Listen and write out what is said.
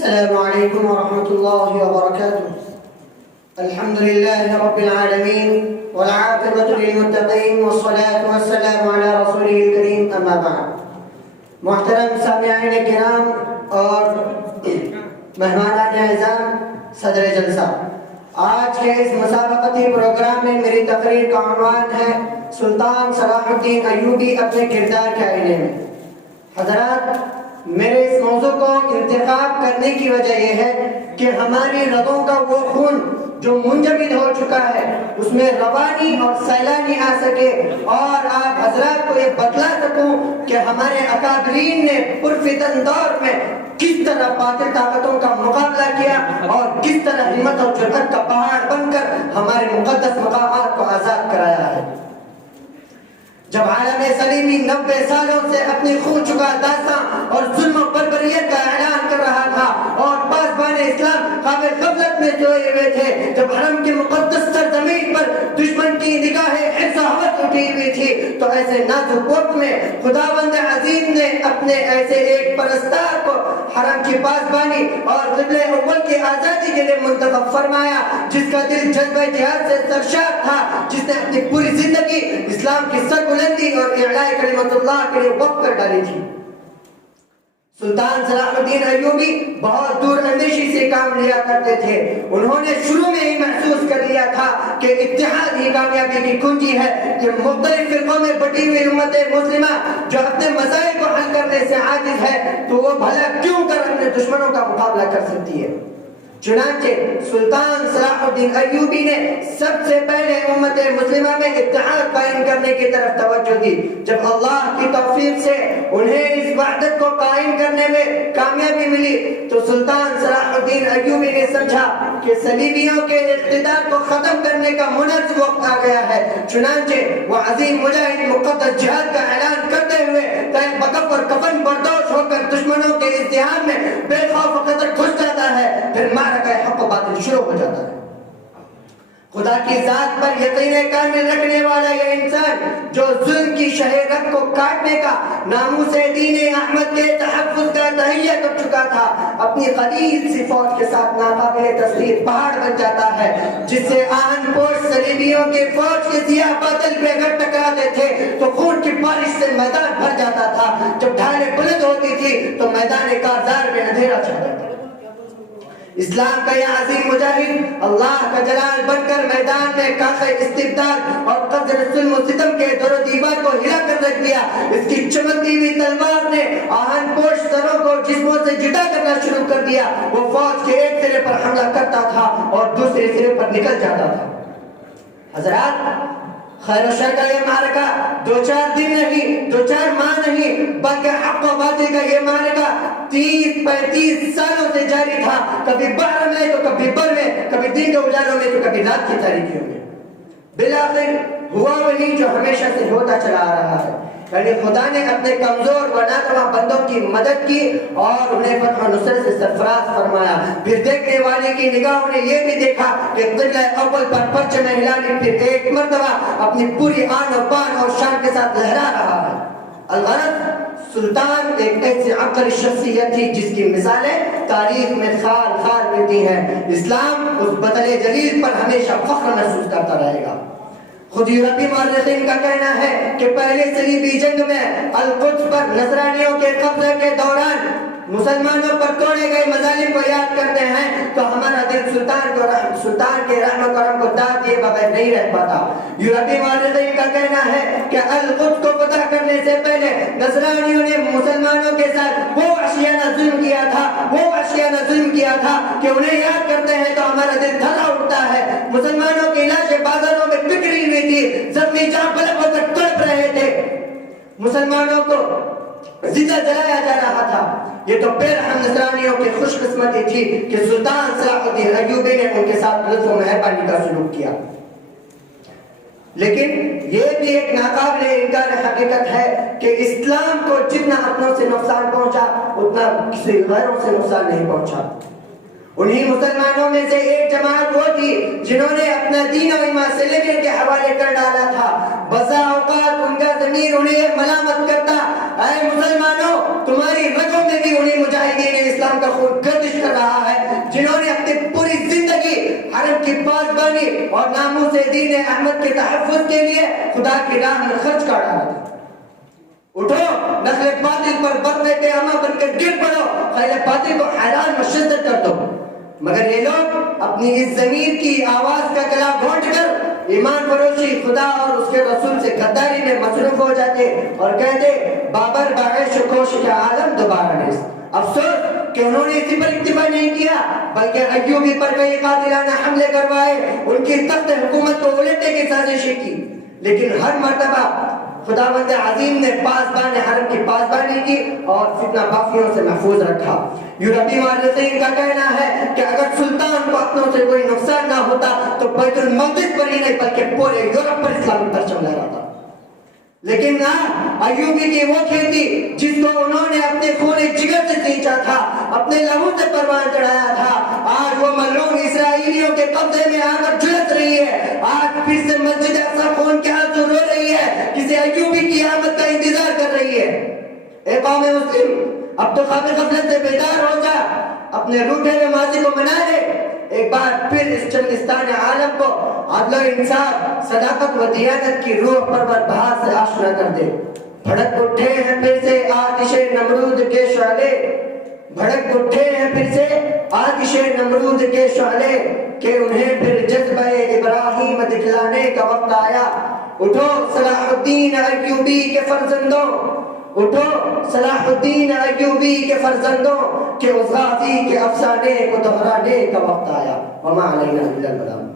السلام عليكم ورحمة الله وبركاته. الحمد لله رب العالمين والعاقبة للمتقين والصلاة والسلام على رسوله الكريم أما بعد. محترم سامعین کرام اور مہمانان اعزام، صدر جلسہ، آج کے اس مسابقتی پروگرام میں میری تقریر کا عنوان ہے سلطان صلاح الدین ایوبی اپنے کردار کے آئینے میں. حضرات، میرے اس موضوع کو انتخاب کرنے کی وجہ یہ ہے کہ ہماری رگوں کا وہ خون جو منجمد ہو چکا ہے اس میں روانی اور سیلانی آ سکے اور آپ حضرات کو یہ بتلا سکوں کہ ہمارے اکابرین نے پرفتن دور میں کس طرح باطل طاقتوں کا مقابلہ کیا اور کس طرح ہمت اور جرأت کا پہاڑ بن کر ہمارے مقدس مقامات کو آزاد کرایا ہے. جب عالم سلیمی 90 سالوں سے اپنی خون چکا داستاں اور ظلم و بربریت کا اعلان کر رہا تھا اور پاسبان اسلام قابل غفلت میں سوئے ہوئے تھے، جب حرم کی مقدس سرزمین پر دشمن کی نگاہیں حرص و حوث اٹھی ہوئی تھی، تو ایسے نازک وقت میں خداوند عظیم نے اپنے ایسے ایک پرستار کو حرم کی پاسبانی اور قبلہ اول کی آزادی کے لیے منتخب فرمایا، جس کا دل جذبہ جہاد سے سرشار تھا، جس نے اپنی پوری زندگی اسلام کی سربلندی اور اعلاء کلمت اللہ کے لیے وقف کر ڈالی تھی. سلطان صلاح الدین ایوبی بہت دور اندیشی سے کام لیا کرتے تھے. انہوں نے شروع میں ہی محسوس کر لیا تھا کہ اتحاد ہی کامیابی کی کنجی ہے، کہ مختلف فرقوں میں بٹی ہوئی امت مسلمہ جو اپنے مسائل کو حل کرنے سے عاجز ہے تو وہ بھلا کیوں کر اپنے دشمنوں کا مقابلہ کر سکتی ہے. چنانچہ سلطان صلاح الدین ایوبی نے سب سے پہلے امت مسلمہ میں اتحاد قائم کرنے کی طرف توجہ دی. جب اللہ کی توفیق سے انہیں اس وحدت کو قائم کرنے میں کامیابی ملی تو سلطان صلاح الدین ایوبی نے سمجھا کہ صلیبیوں کے اقتدار کو ختم کرنے کا مناسب وقت آ گیا ہے. چنانچہ وہ عظیم مجاہد مقدس جہاد کا اعلان کرتے ہوئے تیغ بکف اور کفن بردوش ہو کر دشمنوں کے ازدحام میں بے خوف و خطر گھس جاتا ہے. پھر معرکہ حق و باطل شروع ہو جاتا ہے. خدا کی ذات پر یقین کامل رکھنے والا یہ انسان جو ظلم کی شہ رگ کو کاٹنے کا ناموس دین احمد کے تحفظ کا تہیہ کر چکا تھا، اپنی قلیل سی فوج کے ساتھ ناقابل تسخیر پہاڑ بن جاتا ہے، جس سے آہن پوش صلیبیوں کے فوج کے سیاہ بادل پہ اگر ٹکراتے تھے تو خون کی بارش سے میدان بھر جاتا تھا. جب ڈھالیں بلند ہوتی تھی تو میدان کارزار میں اندھیرا چھا جاتا تھا. اسلام کا یہ عظیم مجاہد اللہ کا جلال بن کر میدان میں کاخ استبداد اور قدر ظلم و ستم کے در و دیوار کو ہلا کر رکھ دیا. اس کی چمکتی ہوئی تلوار نے آہن پوش سروں کو جسموں سے جدا کرنا شروع کر دیا. وہ فوج کے ایک سرے پر حملہ کرتا تھا اور دوسرے سرے پر نکل جاتا تھا. حضرات، خیر و شر کا یہ معرکہ 2-4 دن نہیں، 2-4 ماہ نہیں، بلکہ حق و باطل کا یہ معرکہ 30-35 سالوں سے جاری تھا. کبھی بحر میں تو کبھی بر میں، کبھی دن کے اجالوں میں تو کبھی رات کی تاریکیوں میں. بالآخر ہوا وہی جو ہمیشہ سے ہوتا چلا آ رہا ہے، یعنی خدا نے اپنے کمزور و ناتواں بندوں کی مدد کی اور انہیں فتح و نصرت سے سرفراز فرمایا. پھر دیکھنے والے کی نگاہوں نے یہ بھی دیکھا کہ قبلہ اول پر پرچم ہلالی پھر ایک مرتبہ اپنی پوری آن و بان اور شان کے ساتھ لہرا رہا ہے. الغرض، سلطان ایک ایسی عقل شخصیت تھی جس کی مثالیں تاریخ میں خال خال ملتی ہیں. اسلام اس بدل جلیل پر ہمیشہ فخر محسوس کرتا رہے گا. خود یورپی مورخین کا کہنا ہے کہ پہلے صلیبی جنگ میں القدس پر نصرانیوں کے قبضے کے دوران مسلمانوں پر توڑے گئے مظالم کو یاد کرتے ہیں تو ہمارا دل سلطان کے رحم و کرم کو داد دیے بغیر نہیں رہ پاتا. یورپی مورخین کا کہنا ہے کہ القدس کو فتح کرنے سے پہلے نصرانیوں نے مسلمانوں کے ساتھ وہ وحشیانہ ظلم کیا تھا کہ انہیں یاد کرتے ہیں تو ہمارا دل دھڑا اٹھتا ہے. مسلمانوں کی لاشیں بازاروں میں بکھری ہوئی تھی، زخمی جہاں پلک ہو کر تڑپ رہے تھے، مسلمانوں کو زندہ جلایا جا رہا تھا. یہ تو بے رحم نصرانیوں کی خوش قسمتی تھی کہ سلطان صلاح الدین ایوبی نے ان کے ساتھ لطف و مہربانی کا سلوک کیا. لیکن یہ بھی ایک ناقابل انکار حقیقت ہے کہ اسلام کو جتنا اپنوں سے نقصان پہنچا اتنا کسی غیروں سے نقصان نہیں پہنچا. انہی مسلمانوں میں سے ایک جماعت وہ تھی جنہوں نے اپنا دین و ایمان صلیبیوں کے حوالے کر ڈالا تھا. بسا اوقات ان کا ضمیر انہیں ملامت کرتا، اے مسلمانوں، تمہاری رگوں میں بھی انہی مجاہدین اسلام کا خون گردش کر ایمانی اور ناموس دین احمد کے تحفظ کے لیے خدا کی راہ میں خرچ کر ڈالا تھا۔ اٹھو، نسل باطل پر برقع قیامہ بن کر گر پڑو، خیل باطل کو حیران و شدت کر دو۔ مگر یہ لوگ اپنی اس ضمیر کی آواز کا گلا گھونٹ کر ایمان فروشی، خدا اور اس کے رسول سے غداری میں مصروف ہو جاتے اور کہتے بابر باعث و کوشش عالم دوبارہ نیست۔ افسوس کہ انہوں نے اسی پر اکتفا نہیں کیا بلکہ ایوبی پر کئی قاتلانہ حملے کروائے، ان کی تخت حکومت کو الٹنے کی سازشیں کی، لیکن ہر مرتبہ خداوند عظیم نے پاسبان حرم کی پاسبانی کی اور فتنہ بافیوں سے محفوظ رکھا۔ یورپی مورخین کا کہنا ہے کہ اگر سلطان کو اپنوں سے کوئی نقصان نہ ہوتا تو بیت المقدس پر ہی نہیں بلکہ پورے یورپ پر اسلامی پرچم لہراتا۔ لیکن نہ، ایوبی کی وہ کھیتی جس کو انہوں نے اپنے خون جگر سے سینچا تھا، اپنے لہو سے پروان چڑھایا تھا، آج وہ ملعون اسرائیلیوں کے قبضے میں آ کر جھلس رہی ہے۔ آج پھر سے مسجد اقصی خون کے آنسو رو رہی ہے، کسی ایوبی کی آمد کا انتظار کر رہی ہے۔ اے قوم مسلم، اب تو خواب غفلت سے بیدار ہو جا، اپنے روٹھے ہوئے ماضی کو منا لے، ایک بار پھر اس چندستان عالم کو عدل و انصاف، صداقت و دیانت کی روح پرور بہار سے آشنا کر دے۔ بھڑک اٹھے ہیں پھر سے آتش نمرود کے شعلے، بھڑک اٹھے ہیں پھر سے آتش نمرود کے شعلے، کہ انہیں پھر جذبہ ابراہیم دکھلانے کا وقت آیا۔ اٹھو صلاح الدین ایوبی کے فرزندوں، اٹھو صلاح الدین ایوبی کے فرزندوں، کہ اس غازی کے افسانے کو دہرانے کا وقت آیا۔ وما علینا الا البلاغ۔